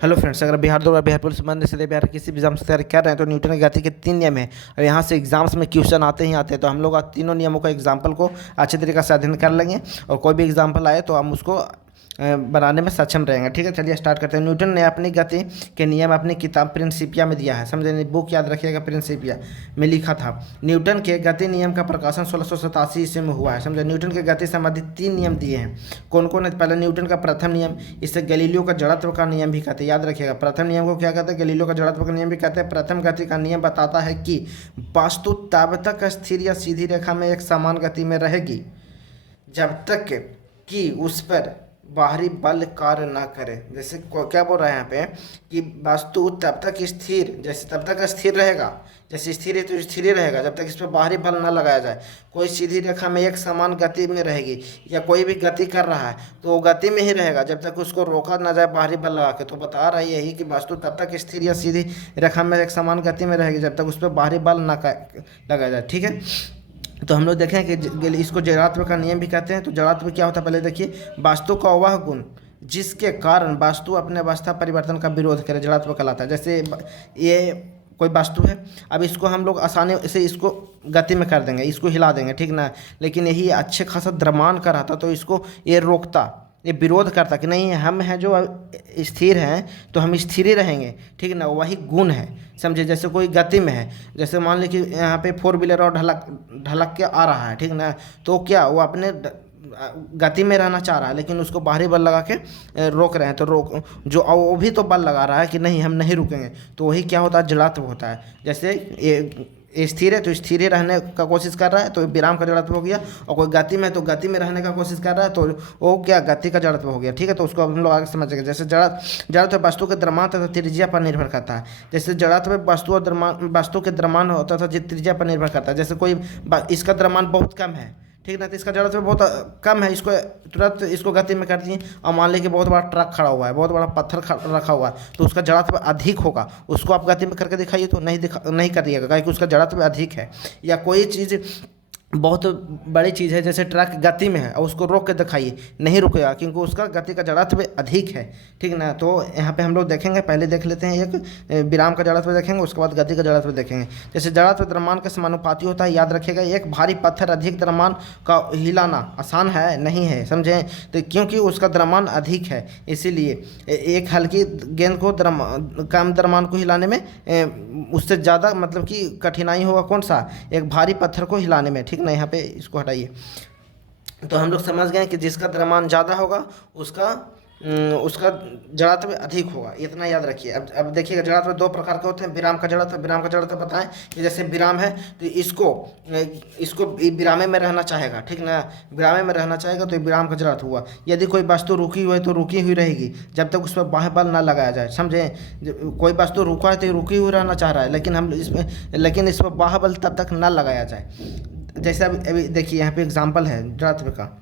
Hello friends, अगर बिहार दौड़ Bihar police बंद से बिहार किसी भी एग्जाम से तैयारी कर रहे हैं तो न्यूटन की गति के 3 नियम हैं और यहाँ से एग्जाम्स में क्वेश्चन आते ही आते हैं। तो हम लोग आज तीनों नियमों का एग्जाम्पल को अच्छे तरीके से अध्ययन कर लेंगे और कोई भी एग्जाम्पल आए तो हम उसको बनाने में सक्षम रहेंगे। ठीक है, चलिए स्टार्ट करते हैं। न्यूटन ने अपनी गति के नियम अपनी किताब प्रिंसिपिया में दिया है। समझे, बुक याद रखिएगा, प्रिंसिपिया में लिखा था। न्यूटन के गति नियम का प्रकाशन 1687 ईस्वी में हुआ है। समझे, न्यूटन के गति संबंधित 3 नियम दिए हैं। कौन कौन है? पहले न्यूटन का प्रथम नियम, इसे गैलीलियो का जड़त्व का नियम भी कहते हैं। याद रखिएगा, प्रथम नियम को क्या कहते हैं? गैलीलियो का जड़त्व का नियम भी कहते हैं। प्रथम गति का नियम बताता है कि वस्तु तब तक स्थिर या सीधी रेखा में एक समान गति में रहेगी जब तक कि उस पर बाहरी बल कार्य ना करे। जैसे क्या बोल रहा है यहाँ पे कि वस्तु तब तक स्थिर, जैसे तब तक स्थिर रहेगा, जैसे स्थिर है तो स्थिर ही रहेगा जब तक इस पर बाहरी बल ना लगाया जाए। कोई सीधी रेखा में एक समान गति में रहेगी, या कोई भी गति कर रहा है तो वो गति में ही रहेगा जब तक उसको रोका ना जाए बाहरी बल लगा के। तो बता रहा है यही कि वस्तु तब तक स्थिर या सीधी रेखा में एक समान गति में रहेगी जब तक उस पर बाहरी बल ना लगाया जाए। ठीक है, तो हम लोग देखें कि इसको जड़त्व का नियम भी कहते हैं। तो जड़त्व क्या होता है पहले देखिए। वास्तु का वह गुण जिसके कारण वास्तु अपने अवस्था परिवर्तन का विरोध करे जड़त्व कहलाता है। जैसे ये कोई वस्तु है, अब इसको हम लोग आसानी से इसको गति में कर देंगे, इसको हिला देंगे, ठीक ना। लेकिन यही अच्छे खासा द्रव्यमान का रहता तो इसको ये रोकता, ये विरोध करता कि नहीं हम हैं जो स्थिर हैं तो हम स्थिर ही रहेंगे, ठीक ना। वही गुण है, समझे। जैसे कोई गति में है, जैसे मान लीजिए कि यहाँ पे 4 व्हीलर और ढलक के आ रहा है, ठीक ना। तो क्या वो अपने गति में रहना चाह रहा है लेकिन उसको बाहरी बल लगा के रोक रहे हैं। तो रोक जो वो भी तो बल लगा रहा है कि नहीं हम नहीं रुकेंगे। तो वही क्या होता है? जड़त्व होता है। जैसे ये स्थिर है तो स्थिर ही रहने का कोशिश कर रहा है तो विराम का जड़त्व हो गया, और कोई गति में है तो गति में रहने का कोशिश कर रहा है तो वो क्या गति का जड़त्व हो गया। ठीक है, तो उसको हम लोग आगे समझेंगे। जैसे जड़त्व वस्तु के द्रव्यमान तथा त्रिज्या पर निर्भर करता है। जैसे जड़त्व वस्तु और द्रव्यमान, वस्तु के द्रव्यमान होता था त्रिज्या पर निर्भर करता है। जैसे कोई इसका द्रव्यमान बहुत कम है, ठीक ना, तो इसका जड़त्व बहुत कम है, इसको तुरंत इसको गति में कर दिए। और मान लीजिए बहुत बड़ा ट्रक खड़ा हुआ है, बहुत बड़ा पत्थर रखा हुआ है, तो उसका जड़त्व अधिक होगा। उसको आप गति में करके दिखाइए तो नहीं करिएगा, क्योंकि उसका जड़त्व अधिक है। या कोई चीज़ बहुत बड़ी चीज़ है, जैसे ट्रक गति में है और उसको रोक के दिखाइए, नहीं रुकेगा क्योंकि उसका गति का जड़त्व अधिक है, ठीक ना। तो यहाँ पे हम लोग देखेंगे, पहले देख लेते हैं एक विराम का जड़त्व देखेंगे, उसके बाद गति का जड़त्व देखेंगे। जैसे जड़त्व द्रव्यमान के समानुपाती होता है। याद रखिएगा, एक भारी पत्थर अधिक द्रव्यमान का हिलाना आसान है नहीं है, समझे। तो क्योंकि उसका द्रव्यमान अधिक है इसीलिए एक हल्की गेंद को कम द्रव्यमान को हिलाने में उससे ज़्यादा मतलब कि कठिनाई होगा कौन सा? एक भारी पत्थर को हिलाने में, ठीक ना। यहाँ पे इसको हटाइए। तो हम लोग समझ गए कि जिसका द्रव्यमान ज़्यादा होगा उसका जड़त्व अधिक होगा, इतना याद रखिए। अब देखिएगा, जड़त्व 2 प्रकार के होते हैं। विराम का जड़त्व बताएं कि जैसे विराम है तो इसको विरामे में रहना चाहेगा, ठीक ना। विरामे में रहना चाहेगा तो विराम का जड़त्व हुआ। यदि कोई वस्तु रुकी हुई है तो रुकी हुई रहेगी जब तक उस पर बाह्य बल ना लगाया जाए, समझे। कोई वस्तु रुका है तो रुकी हुई रहना चाह रहा है, लेकिन इस पर बाह्य बल तब तक ना लगाया जाए। जैसे अभी देखिए यहाँ पे एग्जाम्पल है जड़त्व का।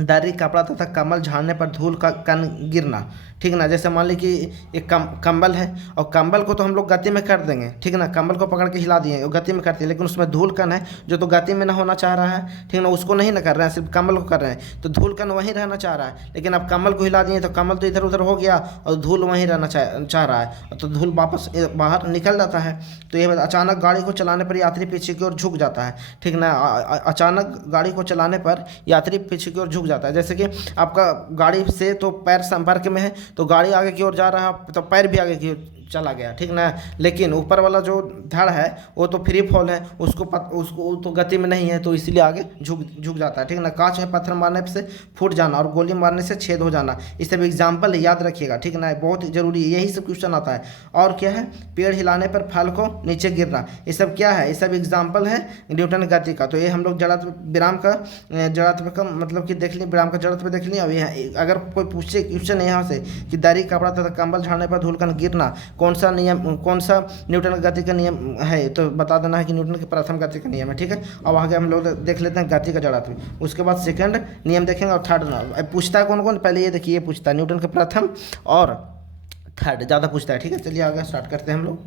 दरी, कपड़ा तथा कम्बल झाड़ने पर धूल का कण गिरना, ठीक ना। जैसे मान लीजिए कि एक कंबल है और कंबल को तो हम लोग गति में कर देंगे, ठीक ना। कंबल को पकड़ के हिला दिए, गति में करते हैं, लेकिन उसमें धूल कण है जो तो गति में ना होना चाह रहा है, ठीक ना। उसको नहीं ना कर रहे हैं, सिर्फ कंबल को कर रहे हैं, तो धूल कण वहीं रहना चाह रहा है। लेकिन अब कंबल को हिला दिए तो कंबल तो इधर उधर हो गया और धूल वहीं रहना चाह रहा है, तो धूल वापस बाहर निकल जाता है। तो ये अचानक गाड़ी को चलाने पर यात्री पीछे की ओर झुक जाता है, ठीक ना। अचानक गाड़ी को चलाने पर यात्री पीछे की ओर झुक जाता है। जैसे कि आपका गाड़ी से तो पैर संपर्क में है तो गाड़ी आगे की ओर जा रहा है तो पैर भी आगे की ओर चला गया, ठीक ना। लेकिन ऊपर वाला जो धड़ है वो तो फ्री फॉल है, उसको तो गति में नहीं है तो इसलिए आगे झुक जाता है, ठीक ना। कांच में पत्थर मारने से फूट जाना और गोली मारने से छेद हो जाना, इस सब एग्जाम्पल याद रखिएगा, ठीक ना। बहुत जरूरी है, यही सब क्वेश्चन आता है। और क्या है? पेड़ हिलाने पर फल को नीचे गिरना, ये सब क्या है? ये सब एग्जाम्पल है न्यूटन गति का। तो ये हम लोग जड़त्व विराम का जड़त्व का मतलब कि देख लिया, विराम का जड़त्व देख लिया। अब यहाँ अगर कोई पूछे क्वेश्चन यहाँ से कि दरी, कपड़ा तथा कंबल झाड़ने पर धूल कण गिरना कौन सा न्यूटन गति का नियम है, तो बता देना है कि न्यूटन के प्रथम गति का नियम है, ठीक है। अब आगे हम लोग देख लेते हैं गति का जड़त्व, उसके बाद सेकंड नियम देखेंगे और थर्ड। पूछता है कौन कौन? पहले ये देखिए, ये पूछता है न्यूटन के प्रथम और थर्ड, ज़्यादा पूछता है, ठीक है। चलिए आगे स्टार्ट करते हैं हम लोग।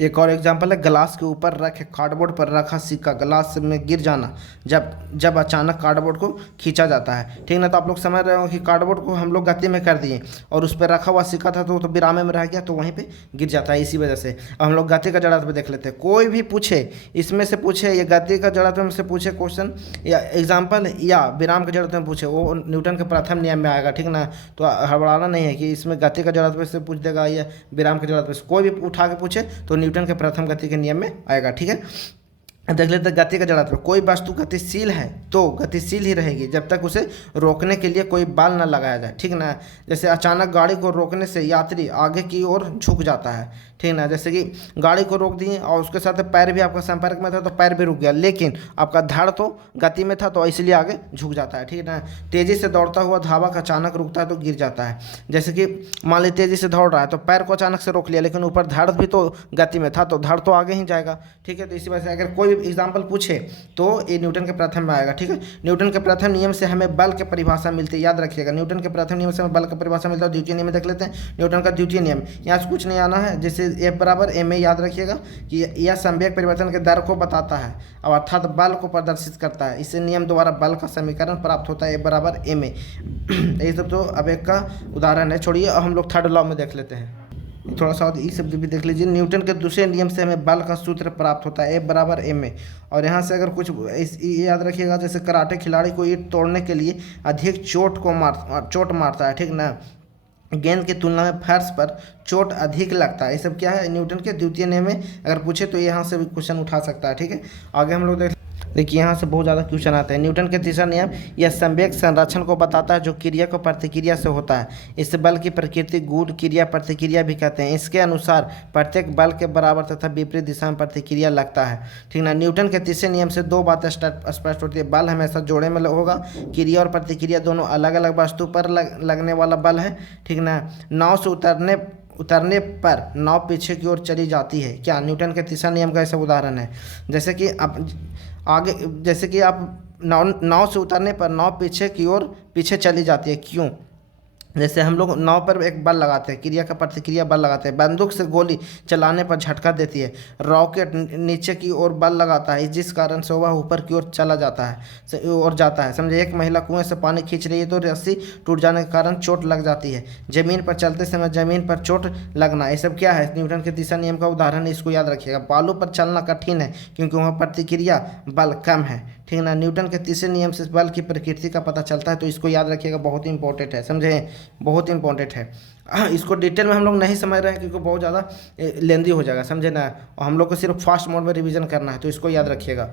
एक और एग्जांपल है, ग्लास के ऊपर रखे कार्डबोर्ड पर रखा सिक्का ग्लास में गिर जाना जब जब अचानक कार्डबोर्ड को खींचा जाता है। ठीक ना, तो आप लोग समझ रहे हो कि कार्डबोर्ड को हम लोग गति में कर दिए और उस पर रखा हुआ सिक्का था तो वो तो विरामे में रह गया, तो वहीं पे गिर जाता है। इसी वजह से अब हम लोग गति का जड़त्व देख लेते हैं। कोई भी पूछे इसमें से, पूछे ये गति का जड़त्व में से पूछे क्वेश्चन या एग्जाम्पल या विराम के जड़त्व में पूछे, वो न्यूटन के प्रथम नियम में आएगा। ठीक ना, तो हड़बड़ाना नहीं है कि इसमें गति का जड़त्व से पूछ देगा या विराम के जड़त्व से, कोई भी उठा के पूछे तो न्यूटन के प्रथम गति के नियम में आएगा। ठीक है, देख लेते हैं गति का जड़त्व। कोई वस्तु गतिशील है तो गतिशील ही रहेगी जब तक उसे रोकने के लिए कोई बल न लगाया जाए। ठीक ना, जैसे अचानक गाड़ी को रोकने से यात्री आगे की ओर झुक जाता है। ठीक ना, जैसे कि गाड़ी को रोक दिए और उसके साथ पैर भी आपका संपर्क में था तो पैर भी रुक गया, लेकिन आपका धड़ तो गति में था तो इसलिए आगे झुक जाता है। ठीक है ना, तेज़ी से दौड़ता हुआ धावक अचानक रुकता है तो गिर जाता है। जैसे कि मान ली तेज़ी से दौड़ रहा है तो पैर को अचानक से रोक लिया, लेकिन ऊपर धड़ भी तो गति में था तो धड़ तो आगे ही जाएगा। ठीक है, तो इसी वजह से अगर कोई एग्जाम्पल पूछे तो ये न्यूटन के प्रथम में आएगा। ठीक है, न्यूटन के प्रथम नियम से हमें बल की परिभाषा मिलती है, याद रखिएगा। न्यूटन के प्रथम नियम से हमें बल की परिभाषा मिलता है। द्वितीय नियम देख लेते हैं, न्यूटन का द्वितीय नियम। यहाँ से कुछ नहीं आना है, जैसे F बराबर ma, याद रखिएगा कि यह संवेग परिवर्तन के दर को बताता है और अर्थात बल को प्रदर्शित करता है। इसे नियम द्वारा बल का समीकरण प्राप्त होता है, F बराबर ma। यही सब तो अब एक का उदाहरण है, छोड़िए। अब हम लोग थर्ड लॉ में देख लेते हैं, थोड़ा सा ई शब्द भी देख लीजिए। न्यूटन के दूसरे नियम से हमें बल का सूत्र प्राप्त होता है, F बराबर ma। और यहाँ से अगर कुछ ये याद रखिएगा, जैसे कराटे खिलाड़ी को ईंट तोड़ने के लिए अधिक चोट मारता है। ठीक ना, गेंद की तुलना में फर्श पर चोट अधिक लगता है। ये सब क्या है, न्यूटन के द्वितीय नियम में अगर पूछे तो यहाँ से भी क्वेश्चन उठा सकता है। ठीक है, आगे हम लोग देखिए यहाँ से बहुत ज़्यादा क्वेश्चन आते हैं। न्यूटन के तीसरा नियम यह संवेग संरक्षण को बताता है जो क्रिया को प्रतिक्रिया से होता है। इस बल की प्रकृति गुण क्रिया प्रतिक्रिया भी कहते हैं। इसके अनुसार प्रत्येक बल के बराबर तथा विपरीत दिशा में प्रतिक्रिया लगता है। ठीक ना, न्यूटन के तीसरे नियम से दो बातें स्पष्ट होती है। बल हमेशा जोड़े में होगा, क्रिया और प्रतिक्रिया दोनों अलग अलग वस्तु पर लगने वाला बल है। ठीक ना, नाव से उतरने पर नाव पीछे की ओर चली जाती है। क्या न्यूटन के तीसरा नियम का ऐसा उदाहरण है। जैसे कि आप नाव से उतरने पर नाव पीछे चली जाती है। क्यों? जैसे हम लोग नाव पर एक बल लगाते हैं, क्रिया का प्रतिक्रिया बल लगाते हैं। बंदूक से गोली चलाने पर झटका देती है। रॉकेट नीचे की ओर बल लगाता है, जिस कारण से वह ऊपर की ओर चला जाता है समझे। एक महिला कुएं से पानी खींच रही है तो रस्सी टूट जाने के कारण चोट लग जाती है। जमीन पर चलते समय जमीन पर चोट लगना, ये सब क्या है, न्यूटन के तीसरा नियम का उदाहरण है। इसको याद रखिएगा। बालू पर चलना कठिन है क्योंकि वहाँ प्रतिक्रिया बल कम है। ठीक ना, न्यूटन के तीसरे नियम से बल की प्रकृति का पता चलता है, तो इसको याद रखिएगा, बहुत ही इंपॉर्टेंट है, समझे, बहुत इंपॉर्टेंट है। इसको डिटेल में हम लोग नहीं समझ रहे हैं क्योंकि बहुत ज़्यादा लेंदी हो जाएगा, समझे ना। और हम लोग को सिर्फ फास्ट मोड में रिवीजन करना है, तो इसको याद रखिएगा।